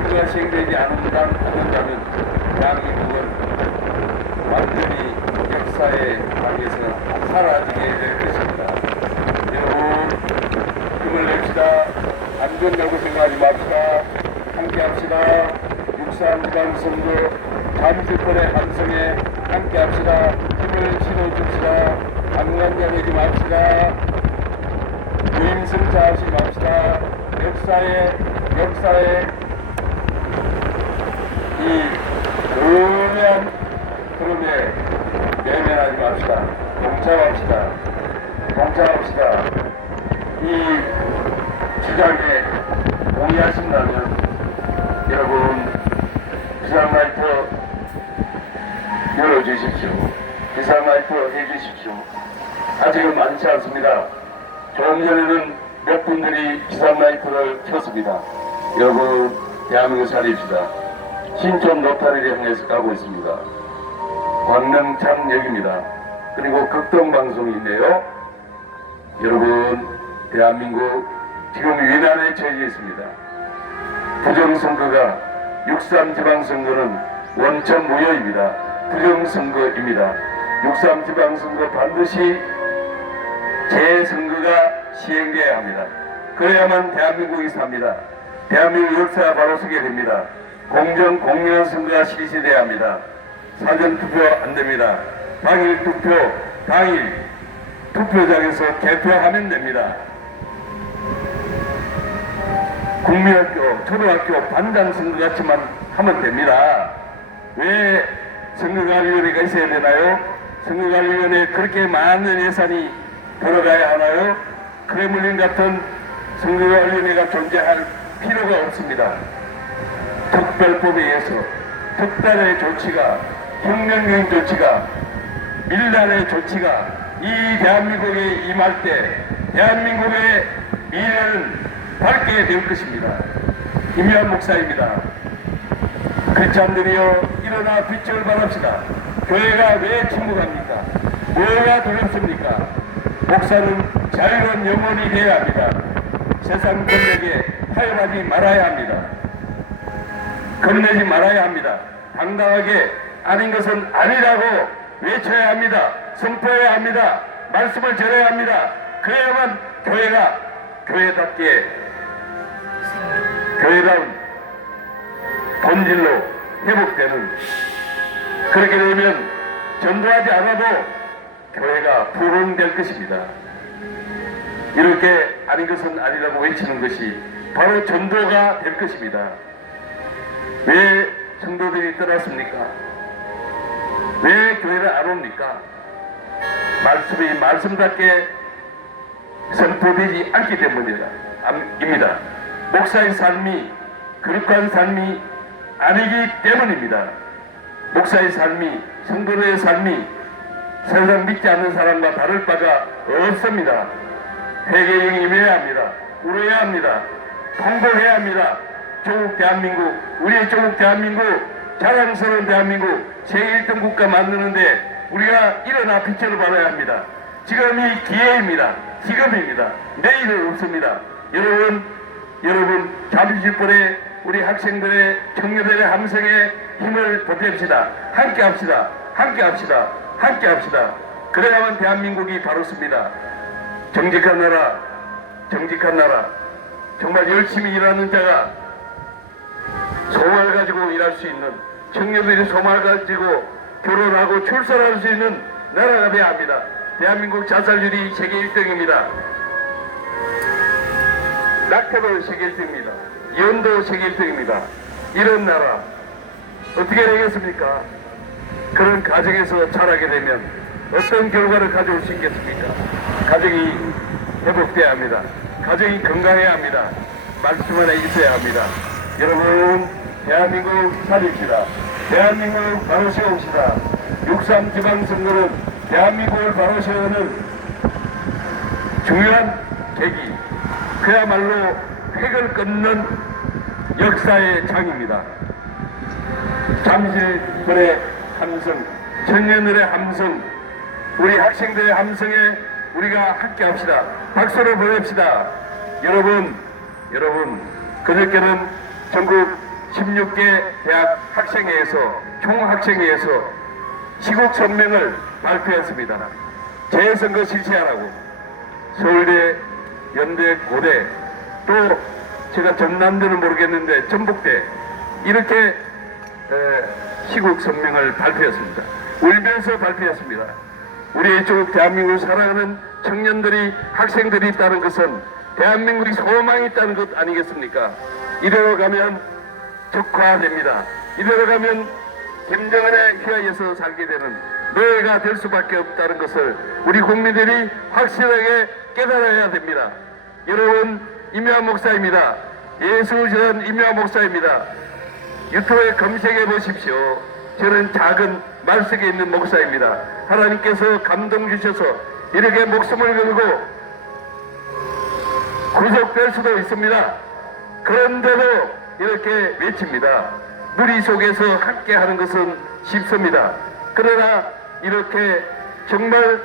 지방선거가 시행되지 않는다면 대한민국은 완전히 역사의 방에서 사라지게 될 것입니다. 여러분, 힘을 냅시다. 안전하고 생각하지 맙시다. 함께합시다. 6.3 지방선거 잠시권의 함성에 함께합시다. 힘을 실어줍시다. 강간자되지 맙시다. 무임승차하지 맙시다. 역사의 이 거대한 흐름에 외면하지 맙시다. 동참합시다. 이 주장에 동의하신다면 여러분 비상라이터 열어주십시오. 비상라이터 해주십시오. 아직은 많지 않습니다. 조금 전에는 몇 분들이 비상라이터를 켰습니다. 여러분 대한민국 살립시다. 신촌 로타리를 향해서 가고 있습니다. 광명창역입니다. 그리고 극동방송인데요. 여러분 대한민국 지금 위난에 처해 있습니다. 부정선거가 6.3 지방선거는 원천 무효입니다. 부정선거입니다. 6.3 지방선거 반드시 재선거가 시행되어야 합니다. 그래야만 대한민국이 삽니다. 대한민국 역사가 바로 서게 됩니다. 공정한 선거가 실시되어야 합니다. 사전투표 안됩니다. 당일 투표장에서 개표하면 됩니다. 국민학교, 초등학교 반장 선거 같이만 하면 됩니다. 왜 선거관리위원회가 있어야 되나요? 선거관리위원회에 그렇게 많은 예산이 들어가야 하나요? 크레물린 같은 선거관리위원회가 존재할 필요가 없습니다. 특별법에 의해서 특단의 조치가, 혁명적인 조치가, 밀란의 조치가 이 대한민국에 임할 때 대한민국의 미래는 밝게 될 것입니다. 김미환 목사입니다. 크리스찬들이여 일어나 빛을 발합시다. 교회가 왜 침묵합니까? 뭐가 두렵습니까? 목사는 자유로운 영혼이 되어야 합니다. 세상 권력에 타협하지 말아야 합니다. 겁내지 말아야 합니다. 당당하게 아닌 것은 아니라고 외쳐야 합니다. 선포해야 합니다. 말씀을 전해야 합니다. 그래야만 교회가 교회답게 교회다운 본질로 회복되는, 그렇게 되면 전도하지 않아도 교회가 부흥될 것입니다. 이렇게 아닌 것은 아니라고 외치는 것이 바로 전도가 될 것입니다. 왜 성도들이 떠났습니까? 왜 교회를 안 옵니까? 말씀이 말씀답게 선포되지 않기 때문입니다. 목사의 삶이 거룩한 삶이 아니기 때문입니다. 목사의 삶이, 성도의 삶이 세상 믿지 않는 사람과 다를 바가 없습니다. 회개에 임해야 합니다. 울어야 합니다. 통곡해야 합니다. 조국 대한민국, 우리의 조국 대한민국, 자랑스러운 대한민국, 세계 1등 국가 만드는데 우리가 일어나 빛을 발해야 합니다. 지금이 기회입니다. 지금입니다. 내일은 없습니다. 여러분 잠시뿐에 우리 학생들의, 청년들의 함성에 힘을 보탭시다. 함께합시다. 그래야만 대한민국이 바로 섭니다. 정직한 나라, 정말 열심히 일하는 자가 소망을 가지고 일할 수 있는, 청년들이 소망을 가지고 결혼하고 출산할 수 있는 나라가 되어야 합니다. 대한민국 자살률이 세계 1등입니다. 낙태도 세계 1등입니다. 이혼도 세계 1등입니다. 이런 나라 어떻게 되겠습니까? 그런 가정에서 자라게 되면 어떤 결과를 가져올 수 있겠습니까? 가정이 회복돼야 합니다. 가정이 건강해야 합니다. 말씀 안에 있어야 합니다. 여러분, 대한민국 살립시다. 대한민국 바로 세웁시다. 6.3 지방선거는 대한민국을 바로 세우는 중요한 계기, 그야말로 획을 끊는 역사의 장입니다. 잠실군의 함성, 청년들의 함성, 우리 학생들의 함성에 우리가 함께합시다. 박수를 보냅시다. 여러분, 그저께는 전국 16개 대학 학생회에서 총학생회에서 시국선명을 발표했습니다. 재선거 실시하라고 서울대, 연대, 고대, 또 제가 전남대는 모르겠는데 전북대 이렇게 시국선명을 발표했습니다. 울면서 발표했습니다. 우리 이쪽 대한민국을 사랑하는 청년들이, 학생들이 있다는 것은 대한민국이 소망이 있다는 것 아니겠습니까? 이대로 가면 적화됩니다. 이대로 가면 김정은의 휘하에서 살게 되는 노예가 될 수밖에 없다는 것을 우리 국민들이 확실하게 깨달아야 됩니다. 여러분, 임요한 목사입니다. 예수전 임요한 목사입니다. 유튜브에 검색해 보십시오. 저는 작은 말석에 있는 목사입니다. 하나님께서 감동 주셔서 이렇게 목숨을 걸고 구속될 수도 있습니다. 그런데도 이렇게 외칩니다. 무리 속에서 함께 하는 것은 쉽습니다. 그러나 이렇게 정말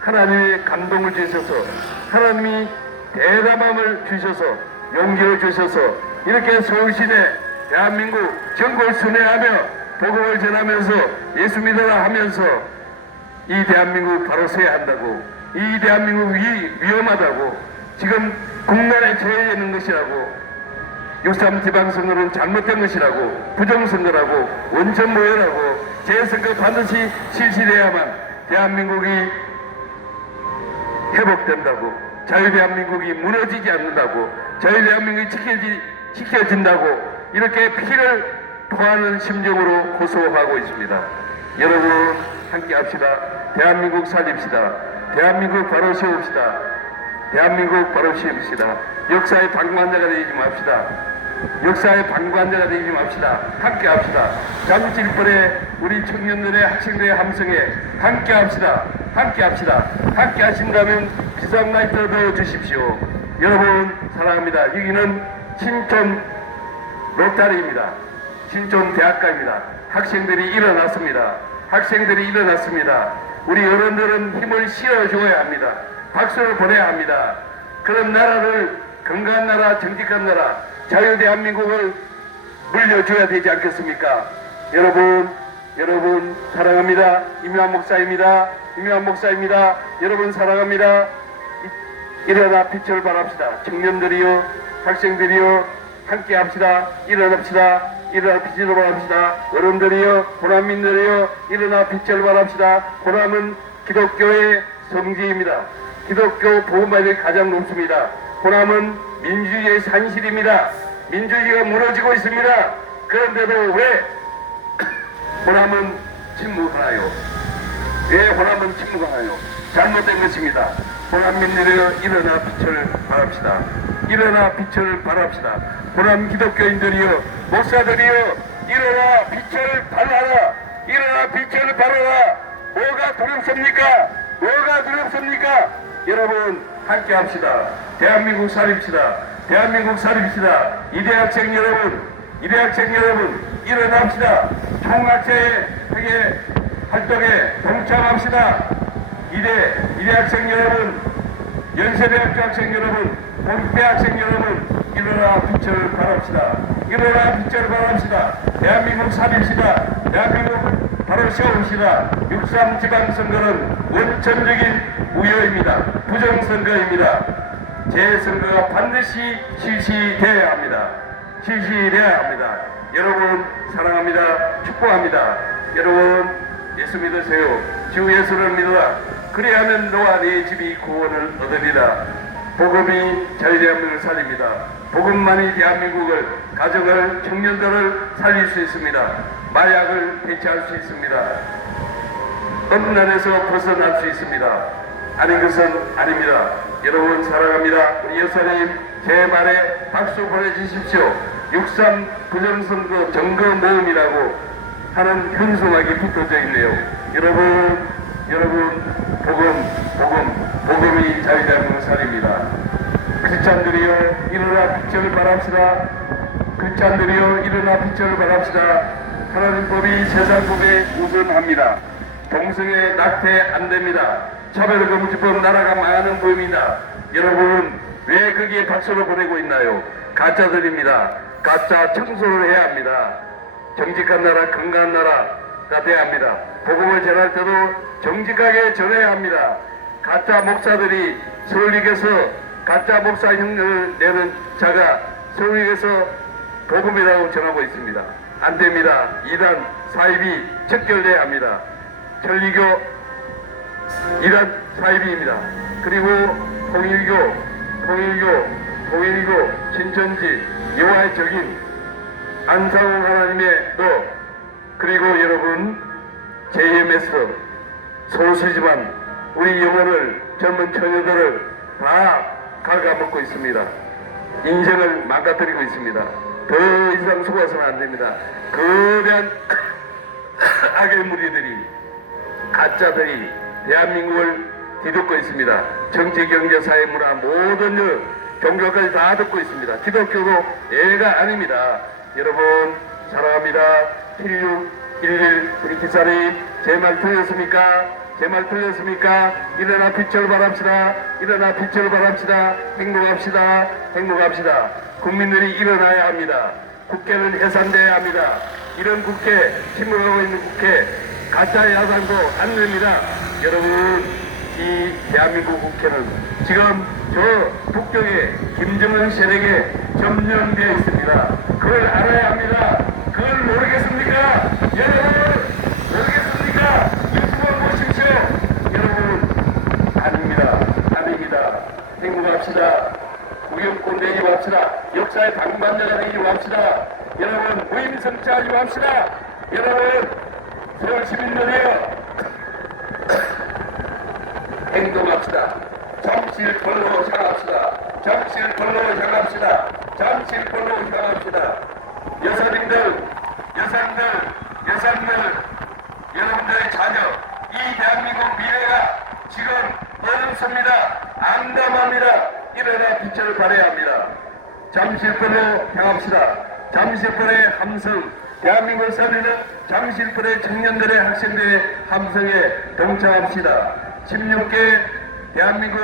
하나님의 감동을 주셔서, 하나님이 대담함을 주셔서, 용기를 주셔서 이렇게 서울시내 대한민국 전국을 순회하며 복음을 전하면서 예수 믿어라 하면서 이 대한민국 바로 서야 한다고, 이 대한민국이 위험하다고, 지금 국난에 처해 있는 것이라고, 6.3 지방선거는 잘못된 것이라고, 부정선거라고, 원천무효라고, 재선거 반드시 실시돼야만 대한민국이 회복된다고, 자유대한민국이 무너지지 않는다고, 자유대한민국이 지켜진다고 이렇게 피를 토하는 심정으로 호소하고 있습니다. 여러분 함께 합시다. 대한민국 살립시다. 대한민국 바로 세웁시다. 대한민국 바로 세웁시다. 역사의 방관자가 되지 맙시다. 역사의 방관자가 되지 맙시다. 함께 합시다. 잠실번에 우리 청년들의, 학생들의 함성에 함께 합시다. 함께 합시다. 함께 하신다면 비상라이트 넣어주십시오. 여러분 사랑합니다. 여기는 신촌 로타리입니다. 신촌 대학가입니다. 학생들이 일어났습니다. 학생들이 일어났습니다. 우리 어른들은 힘을 실어줘야 합니다. 박수를 보내야 합니다. 그런 나라를, 건강한 나라, 정직한 나라, 자유대한민국을 물려줘야 되지 않겠습니까? 여러분 사랑합니다. 임요한 목사입니다. 임요한 목사입니다. 여러분 사랑합니다. 일어나 빛을 발합시다. 청년들이요, 학생들이요, 함께 합시다. 일어납시다. 일어나 빛을 발합시다. 어른들이요, 호남민들이요, 일어나 빛을 발합시다. 호남은 기독교의 성지입니다. 기독교 복음화력이 가장 높습니다. 호남은 민주주의의 산실입니다. 민주주의가 무너지고 있습니다. 그런데도 왜 호남은 침묵하나요? 왜 호남은 침묵하나요? 잘못된 것입니다. 호남민들이여, 일어나 빛을 발합시다. 일어나 빛을 발합시다. 호남 기독교인들이여, 목사들이여, 일어나 빛을 발하라. 일어나 빛을 발하라. 뭐가 두렵습니까? 뭐가 두렵습니까? 여러분 함께 합시다. 대한민국 살립시다. 대한민국 살립시다. 이대학생 여러분, 이대학생 여러분, 일어납시다. 총학생회 활동에 동참합시다. 이대학생 여러분, 연세대학교 학생 여러분, 공대학생 여러분, 일어나 빛을 발합시다. 일어나 빛을 발합시다. 대한민국 살립시다. 대한민국 바로 세웁시다. 6.3 지방선거는 원천적인 무효입니다. 부정선거입니다. 재선거가 반드시 실시되어야 합니다. 실시되어야 합니다. 여러분 사랑합니다. 축복합니다. 여러분 예수 믿으세요. 주 예수를 믿어라. 그리하면 너와 네 집이 구원을 얻으리라. 복음이 자유대한민국을 살립니다. 복음만이 대한민국을, 가정을, 청년들을 살릴 수 있습니다. 마약을 대체할 수 있습니다. 음란에서 벗어날 수 있습니다. 아닌 것은 아닙니다. 여러분 사랑합니다. 우리 여사님 제 말에 박수 보내주십시오. 6.3 부정선거 점거 모음이라고 하는 현수막이 붙어져 있네요. 여러분 복음이 자유대한민국을 살립니다. 크리스찬들이여, 일어나 빛을 발합시다. 크리스찬들이여, 일어나 빛을 발합시다. 하나님 법이 세상 법에 우선합니다. 동성애 낙태 안 됩니다. 차별금지법 나라가 망하는 법입니다. 여러분 왜 거기에 박수를 보내고 있나요? 가짜들입니다. 가짜 청소를 해야 합니다. 정직한 나라, 건강한 나라가 돼야 합니다. 복음을 전할 때도 정직하게 전해야 합니다. 가짜 목사들이 서울역에서 가짜 목사 흉내를 내는 자가 서울역에서 복음이라고 전하고 있습니다. 안 됩니다. 이단 사입이 척결돼야 합니다. 천리교 이단 사입입니다. 그리고 통일교, 신천지, 여호와의 적인 안상홍 하나님의 너, 그리고 여러분 JMS 소수지만 우리 영혼을, 젊은 처녀들을 다 갉아먹고 있습니다. 인생을 망가뜨리고 있습니다. 더 이상 속아서는 안 됩니다. 거대한 악의 무리들이, 가짜들이 대한민국을 뒤덮고 있습니다. 정치, 경제, 사회, 문화 모든 종교까지 다 듣고 있습니다. 기독교도 예가 아닙니다. 여러분 사랑합니다. 1611 우리 기사님 제 말 틀렸습니까? 제 말 틀렸습니까? 일어나 빛을 발합시다. 일어나 빛을 발합시다. 행복합시다. 행복합시다. 국민들이 일어나야 합니다. 국회는 해산돼야 합니다. 이런 국회, 침묵하고 있는 국회, 가짜 야당도 안 됩니다. 여러분, 이 대한민국 국회는 지금 저 북쪽에 김정은 세력에 점령되어 있습니다. 그걸 알아야 합니다. 그걸 모르겠습니까? 여러분, 모르겠습니까? 유튜브 보십시오. 여러분, 아닙니다. 행복합시다. 구경꾼 되지 맙시다. 역사의 방반자가 되지 맙시다. 여러분, 무임승차하지 맙시다. 여러분, 서울 시민들이여, 행동합시다. 정실걸로 향합시다. 정실걸로 향합시다. 정실걸로 향합시다. 여러분들, 여러분들의 자녀, 이 대한민국 미래가 지금 어렵습니다. 암담합니다. 일어나 빛을 발해야 합니다. 잠실권으로 향합시다. 잠실권의 함성, 대한민국을 살리는 잠실권의 청년들의 학생들의 함성에 동참합시다. 16개 대한민국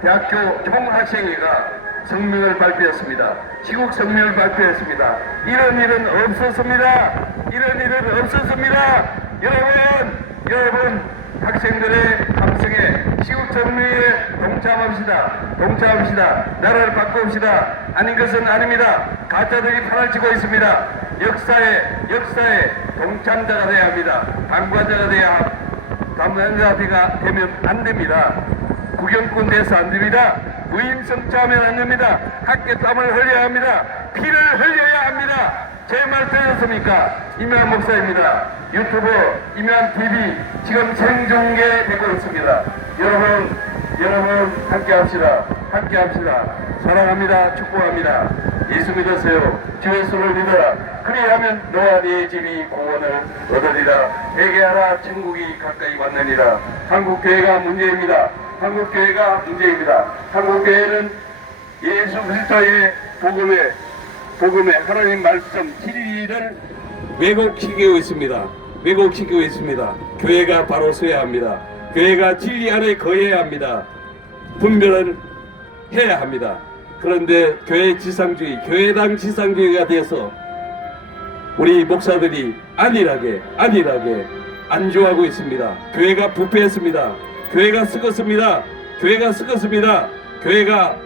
대학교 총학생회가 성명을 발표했습니다. 시국 성명을 발표했습니다. 이런 일은 없었습니다. 이런 일은 없었습니다. 여러분 학생들의 함성에 시국 성명에 동참합시다. 나라를 바꿉시다. 아닌 것은 아닙니다. 가짜들이 판을 치고 있습니다. 역사에 동참자가 돼야 합니다. 방관자가 되면 안 됩니다. 구경꾼 돼서 안 됩니다. 무임승차하면 안 됩니다. 학교 땀을 흘려야 합니다. 피를 흘려야 합니다. 제 말 들으셨습니까? 임요한 목사입니다. 유튜브 임요한 TV 지금 생중계되고 있습니다. 여러분 함께합시다. 사랑합니다. 축복합니다. 예수 믿으세요. 주 예수를 믿어라. 그리하면 너와 네 집이 구원을 얻으리라. 회개하라. 천국이 가까이 왔느니라. 한국교회가 문제입니다. 한국교회는 예수 그리스도의 복음의 하나님 말씀 진리를 왜곡시키고 있습니다. 교회가 바로 서야 합니다. 교회가 진리 안에 거해야 합니다. 분별을 해야 합니다. 그런데 교회당 지상주의가 돼서 우리 목사들이 안일하게 안주하고 있습니다. 교회가 부패했습니다. 교회가 썩었습니다. 교회가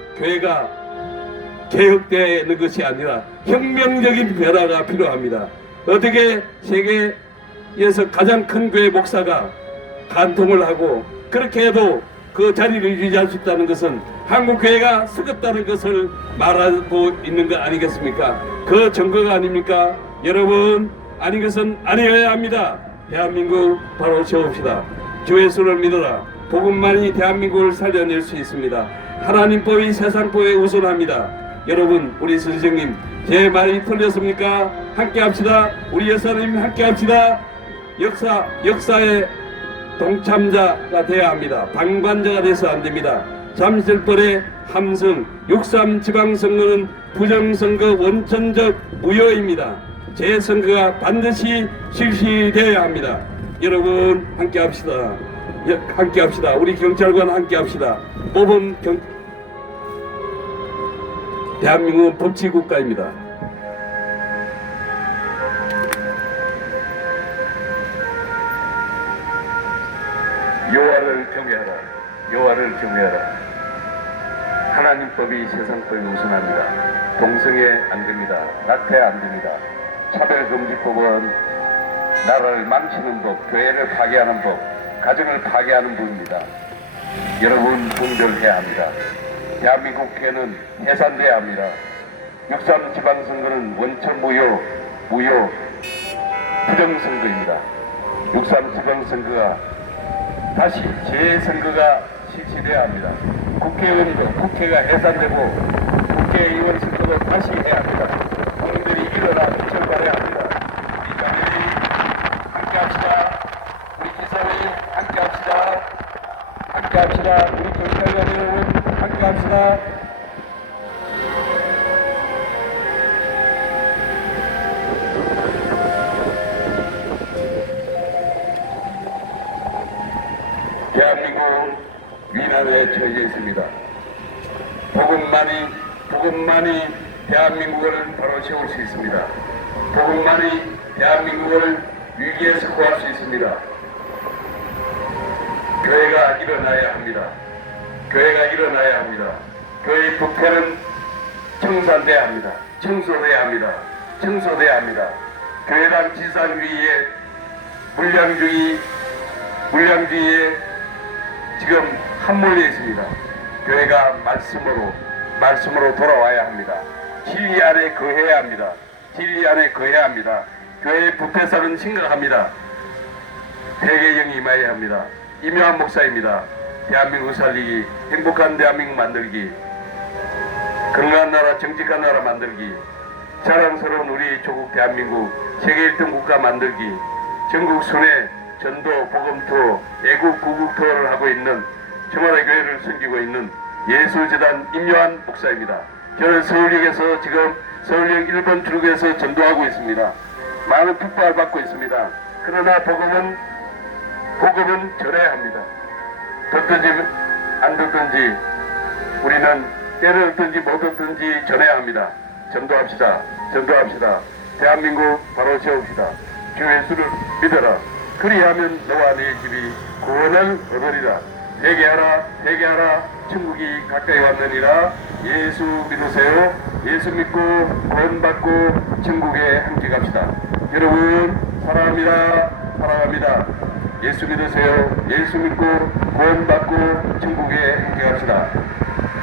개혁되는 것이 아니라 혁명적인 변화가 필요합니다. 어떻게 세계에서 가장 큰 교회 목사가 간통을 하고 그렇게 해도 그 자리를 유지할 수 있다는 것은 한국교회가 썩었다는 것을 말하고 있는 것 아니겠습니까? 그 증거가 아닙니까? 여러분, 아닌 것은 아니어야 합니다. 대한민국 바로 세웁시다. 주 예수를 믿어라. 복음만이 대한민국을 살려낼 수 있습니다. 하나님 법이 세상 법에 우선합니다. 여러분, 우리 선생님 제 말이 틀렸습니까? 함께합시다. 우리 여사님 함께합시다. 역사의 동참자가 되어야 합니다. 방관자가 돼서 안 됩니다. 잠실벌의 함성 6.3 지방선거는 부정선거 원천적 무효입니다. 재선거가 반드시 실시되어야 합니다. 여러분 함께합시다. 우리 경찰관 함께합시다. 대한민국은 법치국가입니다. 여호와를 경외하라. 여호와를 경외하라. 하나님법이 세상법이 우선합니다. 동성애 안 됩니다. 낙태 안 됩니다. 차별금지법은 나라를 망치는 법, 교회를 파괴하는 법, 가정을 파괴하는 법입니다. 여러분 분별해야 합니다. 대한민국 국회는 해산돼야 합니다. 6.3 지방선거는 원천 무효 부정선거입니다. 6.3 지방선거가 다시 재선거가 실시돼야 합니다. 국회의원도 국회가 해산되고 국회의원 선거도 다시 해야 합니다. 국민들이 일어나 출발해야 합니다. 우리 자들이 함께합시다. 우리 기사회 함께합시다. 함께합시다. 우리 경찰관 여러분 함께합시다. 대한민국 위난에 처해 있습니다. 복음만이 대한민국을 바로 세울 수 있습니다. 복음만이 대한민국을 위기에서 구할 수 있습니다. 교회가 일어나야 합니다. 교회가 일어나야 합니다. 교회의 부패는 청산돼야 합니다. 청소돼야 합니다. 청소돼야 합니다. 교회란 지상주의에 물량주의에 지금 함몰려 있습니다. 교회가 말씀으로 돌아와야 합니다. 진리 안에 거해야 합니다. 진리 안에 거해야 합니다. 교회의 부패사는 심각합니다. 회개령이 임해야 합니다. 임요한 목사입니다. 대한민국 살리기, 행복한 대한민국 만들기, 건강한 나라, 정직한 나라 만들기, 자랑스러운 우리 조국 대한민국 세계 1등 국가 만들기, 전국 순회 전도, 복음투어, 애국 구국 투어를 하고 있는 청와대 교회를 섬기고 있는 예술재단 임요한 목사입니다. 저는 서울역에서 지금 서울역 1번 출구에서 전도하고 있습니다. 많은 핍박을 받고 있습니다. 그러나 복음은 전해야 합니다. 듣든지 안 듣든지 우리는 때를 듣든지 못 듣든지 전해야 합니다. 전도합시다. 전도합시다. 대한민국 바로 세웁시다. 주 예수를 믿어라. 그리하면 너와 네 집이 구원을 얻으리라. 회개하라, 회개하라. 천국이 가까이 왔느니라. 예수 믿으세요. 예수 믿고 구원받고 천국에 함께 갑시다. 여러분 사랑합니다. 사랑합니다. 예수 믿으세요. 예수 믿고 구원받고 천국에 함께 갑시다.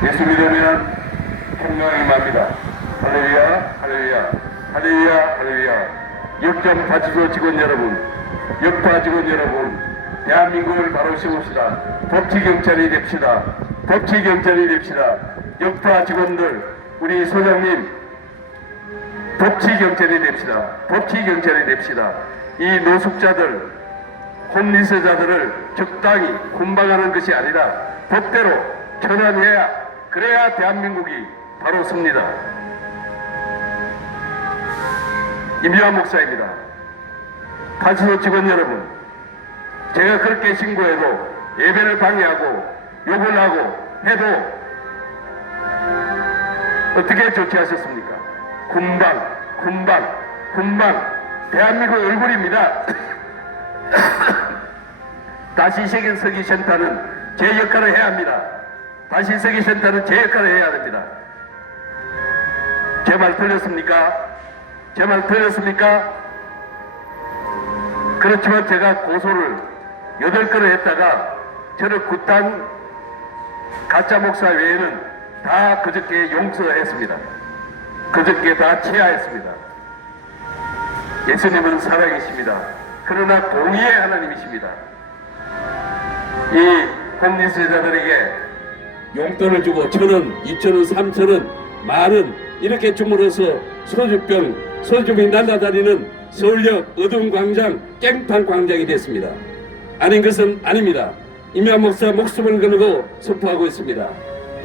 예수 믿으면 평강이 맙니다. 할렐루야, 할렐루야, 할렐루야, 할렐루야. 역전파지소 직원 여러분, 역파 직원 여러분, 대한민국을 바로 세웁시다. 법치경찰이 됩시다. 법치경찰이 됩시다. 역파 직원들, 우리 소장님, 법치경찰이 됩시다. 법치경찰이 됩시다. 이 노숙자들, 홈리스자들을 적당히 군방하는 것이 아니라 법대로 처단해야, 그래야 대한민국이 바로 섭니다. 임요한 목사입니다. 파지소 직원 여러분, 제가 그렇게 신고해도 예배를 방해하고 욕을 하고 해도 어떻게 조치하셨습니까? 군방 대한민국 얼굴입니다. 다시 서기 센터는 제 역할을 해야 합니다. 다시 서기 센터는 제 역할을 해야 됩니다. 제 말 틀렸습니까? 제 말 틀렸습니까? 그렇지만 제가 고소를 8건을 했다가 저를 굿한 가짜 목사 외에는 다 그저께 용서했습니다. 그저께 다 치하했습니다. 예수님은 사랑이십니다. 그러나 공의의 하나님이십니다. 이 홈리스자들에게 용돈을 주고 1,000원, 2,000원, 3,000원, 만원 이렇게 줌으로써 소주병이 날아다니는 서울역 어두운 광장, 깽판 광장이 됐습니다. 아닌 것은 아닙니다. 임요한 목사 목숨을 걸고 선포하고 있습니다.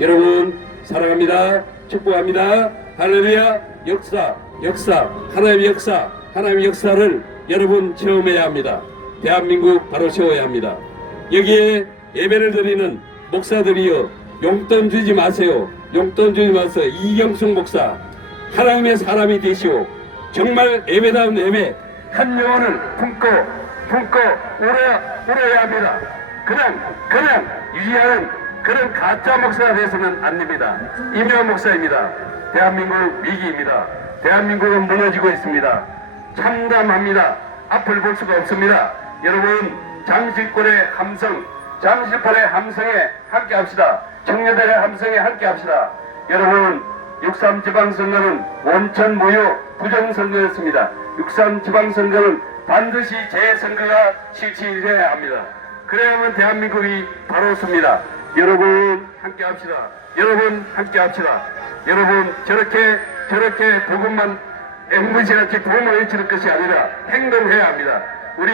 여러분 사랑합니다. 축복합니다. 할렐루야. 역사, 하나님의 역사를 여러분 체험해야 합니다. 대한민국 바로 세워야 합니다. 여기에 예배를 드리는 목사들이여, 용돈 주지 마세요. 용돈 주지 마서 이경숙 목사 하나님의 사람이 되시오. 정말 예배다운 예배 한 영혼을 품고 울어야 합니다. 그냥 유지하는 그런 가짜 목사가 되어서는 안 됩니다. 이명환 목사입니다. 대한민국 위기입니다. 대한민국은 무너지고 있습니다. 참담합니다. 앞을 볼 수가 없습니다. 여러분 장실권의 함성, 장실권의 함성에 함께 합시다. 청년들의 함성에 함께 합시다. 여러분 6.3 지방선거는 원천 무효 부정선거였습니다. 6.3 지방선거는 반드시 재선거가 실시해야 합니다. 그래야만 대한민국이 바로 섭니다. 여러분 함께 합시다. 여러분 함께 합시다. 여러분 저렇게 복음만 MBC같이 복음을 외치는 것이 아니라 행동해야 합니다. 우리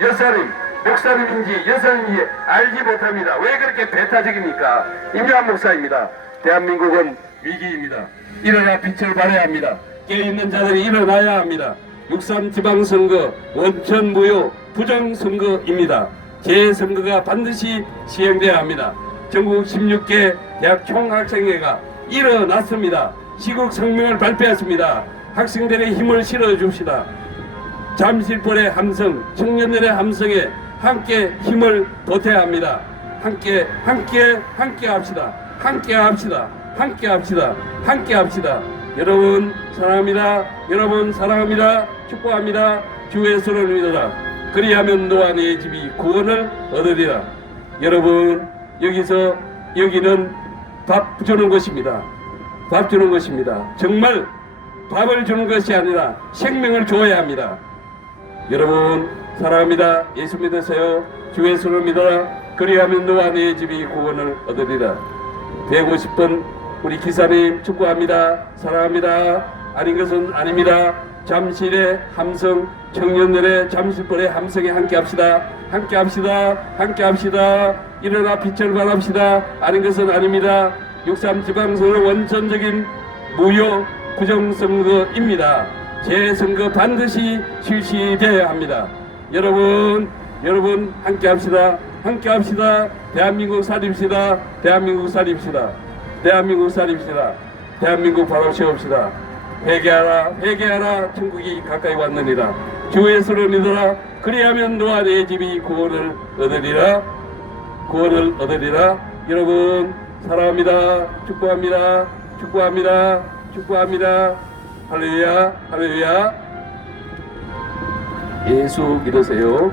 여사님 목사님인지 여사님인지 알지 못합니다. 왜 그렇게 배타적입니까? 임요한 목사입니다. 대한민국은 위기입니다. 일어나 빛을 발해야 합니다. 깨어있는 자들이 일어나야 합니다. 6.3 지방선거 원천 무효 부정선거입니다. 재선거가 반드시 시행돼야 합니다. 전국 16개 대학 총학생회가 일어났습니다. 시국 성명을 발표했습니다. 학생들의 힘을 실어줍시다. 잠실벌의 함성, 청년들의 함성에 함께 힘을 보태야 합니다. 함께 합시다. 함께 합시다. 여러분 사랑합니다. 축복합니다. 주의 손을 믿어라. 그리하면 너와 네 집이 구원을 얻으리라. 여러분 여기는 밥 주는 것입니다. 밥 주는 것입니다. 정말 밥을 주는 것이 아니라 생명을 주어야 합니다. 여러분 사랑합니다. 예수 믿으세요. 주의 손을 믿어라. 그리하면 너와 네 집이 구원을 얻으리라. 150번 우리 기사님 축복합니다. 사랑합니다. 아닌 것은 아닙니다. 잠실의 함성, 청년들의 잠실벌의 함성에 함께 합시다. 일어나 빛을 발합시다. 아닌 것은 아닙니다. 6.3 지방선거 원천적인 무효 부정선거입니다. 재선거 반드시 실시되어야 합니다. 여러분 함께 합시다. 대한민국 살립시다. 대한민국 바로 세웁시다. 회개하라. 천국이 가까이 왔느니라. 주의 손을 믿어라. 그리하면 너와 내 집이 구원을 얻으리라. 여러분 사랑합니다. 축복합니다. 할렐루야. 예수 믿으세요.